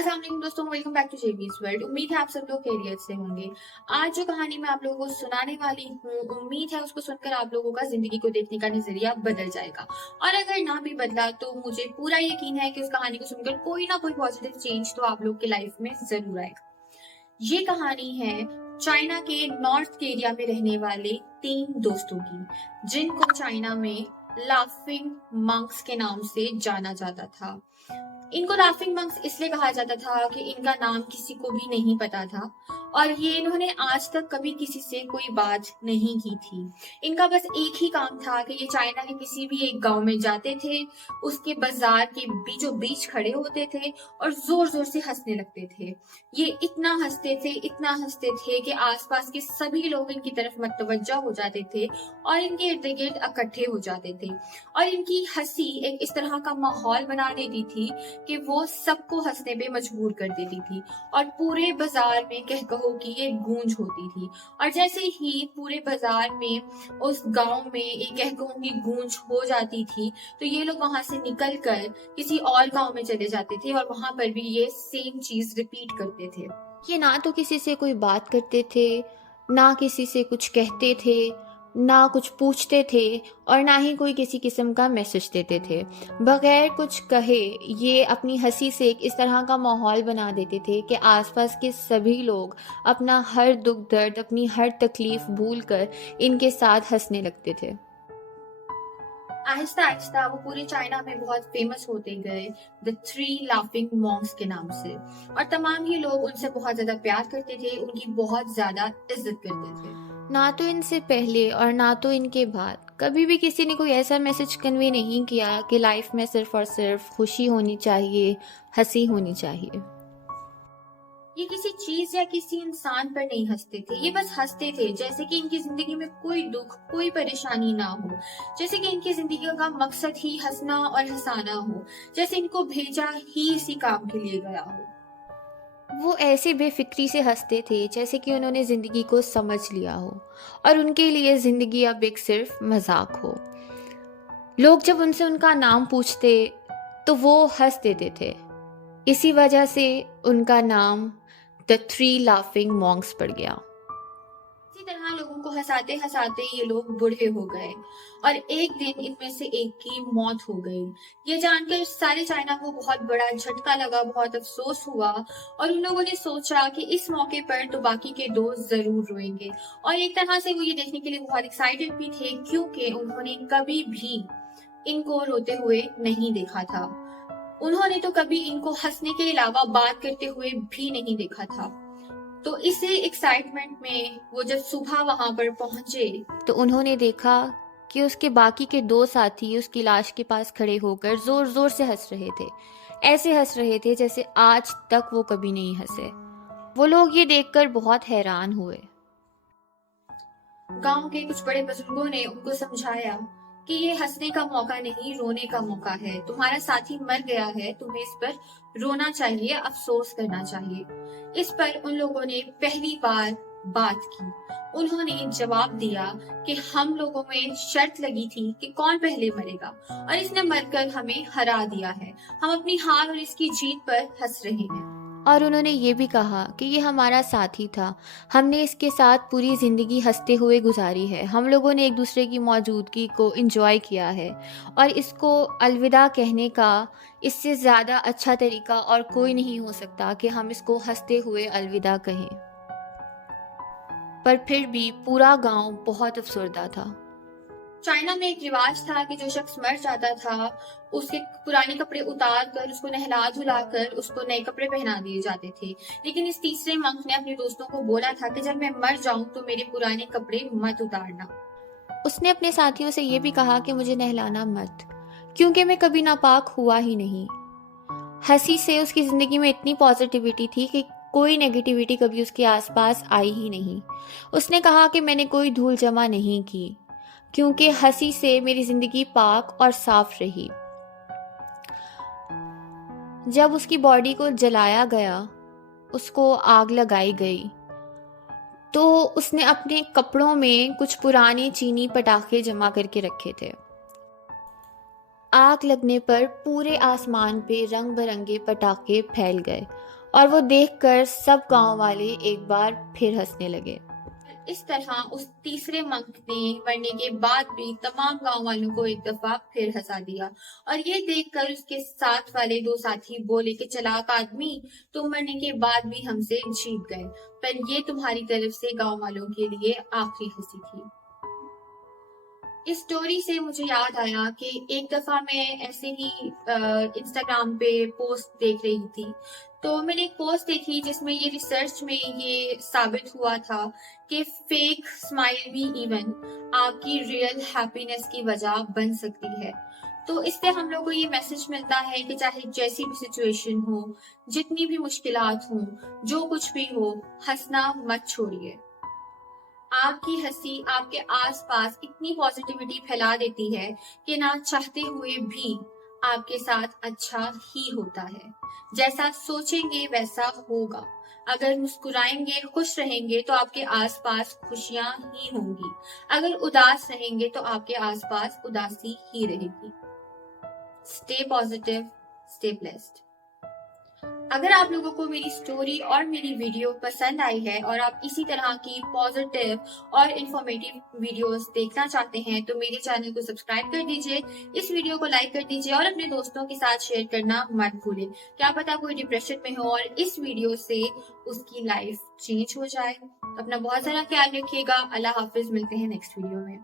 अस्सलाम वालेकुम दोस्तों, वेलकम बैक टू जेबीज वर्ल्ड। उम्मीद है आप सब लोग खैरियत से होंगे। आज जो कहानी मैं आप लोगों को सुनाने वाली हूँ, उम्मीद है उसको सुनकर आप लोगों का जिंदगी को देखने का नजरिया बदल जाएगा। और अगर ना भी बदला तो मुझे पूरा यकीन है कि उस कहानी को सुनकर कोई ना कोई पॉजिटिव चेंज तो आप लोग के लाइफ में जरूर आएगा। ये कहानी है चाइना के नॉर्थ एरिया में रहने वाले 3 दोस्तों की, जिनको चाइना में लाफिंग मंक्स के नाम से जाना जाता था। इनको लाफिंग मंक्स इसलिए कहा जाता था कि इनका नाम किसी को भी नहीं पता था और ये इन्होंने आज तक कभी किसी से कोई बात नहीं की थी। इनका बस एक ही काम था कि ये चाइना के किसी भी एक गांव में जाते थे, उसके बाजार के बीचों बीच खड़े होते थे और जोर जोर से हंसने लगते थे। ये इतना हंसते थे कि आसपास के सभी लोग इनकी तरफ मतवज्जा हो जाते थे और इनके इर्द गिर्द इकट्ठे हो जाते थे। और इनकी हंसी एक इस तरह का माहौल बना देती थी कि वो सबको हंसने पे मजबूर कर देती थी और पूरे बाजार में कह कहो कि ये गूंज होती थी। और जैसे ही पूरे बाजार में, उस गांव में एक कह कहो की गूंज हो जाती थी, तो ये लोग वहां से निकल कर किसी और गांव में चले जाते थे और वहां पर भी ये सेम चीज रिपीट करते थे। ये ना तो किसी से कोई बात करते थे, ना किसी से कुछ कहते थे, ना कुछ पूछते थे और ना ही कोई किसी किस्म का मैसेज देते थे। बगैर कुछ कहे ये अपनी हंसी से एक इस तरह का माहौल बना देते थे कि आसपास के सभी लोग अपना हर दुख दर्द, अपनी हर तकलीफ भूलकर इनके साथ हंसने लगते थे। आहिस्ता आहिस्ता वो पूरे चाइना में बहुत फेमस होते गए, द 3 लाफिंग मॉन्क्स के नाम से। और तमाम ही लोग उनसे बहुत ज्यादा प्यार करते थे, उनकी बहुत ज्यादा इज्जत करते थे। ना तो इनसे पहले और ना तो इनके बाद कभी भी किसी ने कोई ऐसा मैसेज कन्वे नहीं किया कि लाइफ में सिर्फ और सिर्फ खुशी होनी चाहिए, हंसी होनी चाहिए। ये किसी चीज या किसी इंसान पर नहीं हंसते थे, ये बस हंसते थे जैसे कि इनकी जिंदगी में कोई दुख, कोई परेशानी ना हो, जैसे कि इनकी जिंदगी का मकसद ही हंसना और हंसाना हो, जैसे इनको भेजा ही इसी काम के लिए गया हो। वो ऐसे बेफिक्री से हंसते थे जैसे कि उन्होंने जिंदगी को समझ लिया हो और उनके लिए जिंदगी अब एक सिर्फ मजाक हो। लोग जब उनसे उनका नाम पूछते तो वो हंस देते थे। इसी वजह से उनका नाम द 3 लाफिंग मॉन्क्स पड़ गया। इसी तरह लोगों को हंसाते हंसाते ये लोग बूढ़े हो गए और एक दिन इनमें से एक की मौत हो गई। ये जानकर सारे चाइना को बहुत बड़ा झटका लगा, बहुत अफसोस हुआ और उन लोगों ने सोचा कि इस मौके पर तो बाकी के दोस्त जरूर रोएंगे। और एक तरह से वो ये देखने के लिए बहुत एक्साइटेड भी थे, क्योंकि उन्होंने कभी भी इनको रोते हुए नहीं देखा था। उन्होंने तो कभी इनको हंसने के अलावा बात करते हुए भी नहीं देखा था। तो इसी एक्साइटमेंट में वो जब सुबह वहां पर पहुंचे तो उन्होंने देखा कि उसके बाकी के 2 साथी उसकी लाश के पास खड़े होकर जोर जोर से हंस रहे थे। ऐसे हंस रहे थे जैसे आज तक वो कभी नहीं हंसे। वो लोग ये देखकर बहुत हैरान हुए। गांव के कुछ बड़े बुजुर्गों ने उनको समझाया कि ये हंसने का मौका नहीं, रोने का मौका है। तुम्हारा साथी मर गया है, तुम्हें इस पर रोना चाहिए, अफसोस करना चाहिए। इस पर उन लोगों ने पहली बार बात की। उन्होंने जवाब दिया कि हम लोगों में शर्त लगी थी कि कौन पहले मरेगा और इसने मरकर हमें हरा दिया है। हम अपनी हार और इसकी जीत पर हंस रहे हैं। और उन्होंने ये भी कहा कि ये हमारा साथी था, हमने इसके साथ पूरी ज़िंदगी हंसते हुए गुजारी है। हम लोगों ने एक दूसरे की मौजूदगी को एंजॉय किया है और इसको अलविदा कहने का इससे ज़्यादा अच्छा तरीका और कोई नहीं हो सकता कि हम इसको हंसते हुए अलविदा कहें। पर फिर भी पूरा गांव बहुत अफसरदा था। चाइना में एक रिवाज था कि जो शख्स मर जाता था, उसके पुराने कपड़े उतार कर, उसको नहला धुला कर उसको नए कपड़े पहना दिए जाते थे। लेकिन इस तीसरे मंक ने अपने दोस्तों को बोला था कि जब मैं मर जाऊं तो मेरे पुराने कपड़े मत उतारना। उसने अपने साथियों से ये भी कहा कि मुझे नहलाना मत, क्योंकि मैं कभी नापाक हुआ ही नहीं। हंसी से उसकी ज़िंदगी में इतनी पॉजिटिविटी थी कि कोई नेगेटिविटी कभी उसके आसपास आई ही नहीं। उसने कहा कि मैंने कोई धूल जमा नहीं की, क्योंकि हंसी से मेरी ज़िंदगी पाक और साफ रही। जब उसकी बॉडी को जलाया गया, उसको आग लगाई गई, तो उसने अपने कपड़ों में कुछ पुराने चीनी पटाखे जमा करके रखे थे। आग लगने पर पूरे आसमान पे रंग बिरंगे पटाखे फैल गए और वो देखकर सब गांव वाले एक बार फिर हंसने लगे। इस तरह उस तीसरे मंक ने मरने के बाद भी तमाम गांव वालों को एक दफा फिर हंसा दिया। और ये देखकर उसके साथ वाले दो साथी बोले कि चालाक आदमी, तुम मरने के बाद भी हमसे जीत गए, पर ये तुम्हारी तरफ से गांव वालों के लिए आखिरी हंसी थी। इस स्टोरी से मुझे याद आया कि एक दफा मैं ऐसे ही इंस्टाग्राम पे पोस्ट देख रही थी। तो मैंने एक पोस्ट देखी जिसमें ये रिसर्च में ये साबित हुआ था कि फेक स्माइल भी इवन आपकी रियल हैप्पीनेस की वजह बन सकती है। तो इससे हम लोग को ये मैसेज मिलता है कि चाहे जैसी भी सिचुएशन हो, जितनी भी मुश्किलात हो, जो कुछ भी हो, हंसना मत छोड़िए। आपकी हंसी आपके आसपास इतनी पॉजिटिविटी फैला देती है कि ना चाहते हुए भी आपके साथ अच्छा ही होता है। जैसा सोचेंगे वैसा होगा। अगर मुस्कुराएंगे, खुश रहेंगे तो आपके आसपास खुशियां ही होंगी। अगर उदास रहेंगे तो आपके आसपास उदासी ही रहेगी। Stay positive, stay blessed. अगर आप लोगों को मेरी स्टोरी और मेरी वीडियो पसंद आई है और आप इसी तरह की पॉजिटिव और इंफॉर्मेटिव वीडियोस देखना चाहते हैं तो मेरे चैनल को सब्सक्राइब कर दीजिए, इस वीडियो को लाइक कर दीजिए और अपने दोस्तों के साथ शेयर करना मत भूलें। क्या पता कोई डिप्रेशन में हो और इस वीडियो से उसकी लाइफ चेंज हो जाए। अपना बहुत सारा ख्याल रखिएगा। अल्लाह हाफिज, मिलते हैं नेक्स्ट वीडियो में।